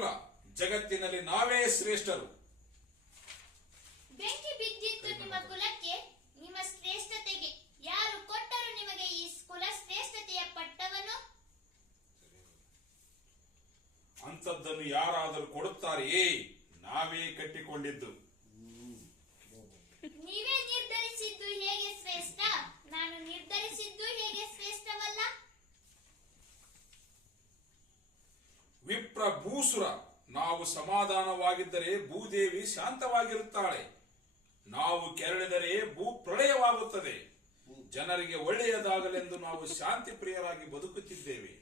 ಕುಲ ಜಗತ್ತಿನಲ್ಲಿ ನಾವೇ ಶ್ರೇಷ್ಠರು. ಬೆಂಕಿ ಬಿದ್ದಿತ್ತು ನಿಮ್ಮ ಕುಲಕ್ಕೆ, ನಿಮ್ಮ ಶ್ರೇಷ್ಠತೆಗೆ. ಯಾರು ಕೊಟ್ಟರು ನಿಮಗೆ ಈ ಕುಲ ಶ್ರೇಷ್ಠತೆಯ ಪಟ್ಟವನ್ನು? ಅಂಥದ್ದನ್ನು ಯಾರಾದರೂ ಕೊಡುತ್ತಾರೆಯೇ? ನಾವೇ ಕಟ್ಟಿಕೊಂಡಿದ್ದು. ನೀವೇ ನಿರ್ಧರಿಸಿದ್ದು ಹೇಗೆ ಶ್ರೇಷ್ಠ? ನಾನು ನಿರ್ಧರಿಸಿದ್ದು ಹೇಗೆ ಶ್ರೇಷ್ಠವಲ್ಲ? ವಿಪ್ರ ಭೂಸುರ, ನಾವು ಸಮಾಧಾನವಾಗಿದ್ದರೆ ಭೂದೇವಿ ಶಾಂತವಾಗಿರುತ್ತಾಳೆ. ನಾವು ಕೆರಳಿದರೆ ಭೂ ಪ್ರಳಯವಾಗುತ್ತದೆ. ಜನರಿಗೆ ಒಳ್ಳೆಯದಾಗಲೆಂದು ನಾವು ಶಾಂತಿ ಪ್ರಿಯರಾಗಿ ಬದುಕುತ್ತಿದ್ದೇವೆ.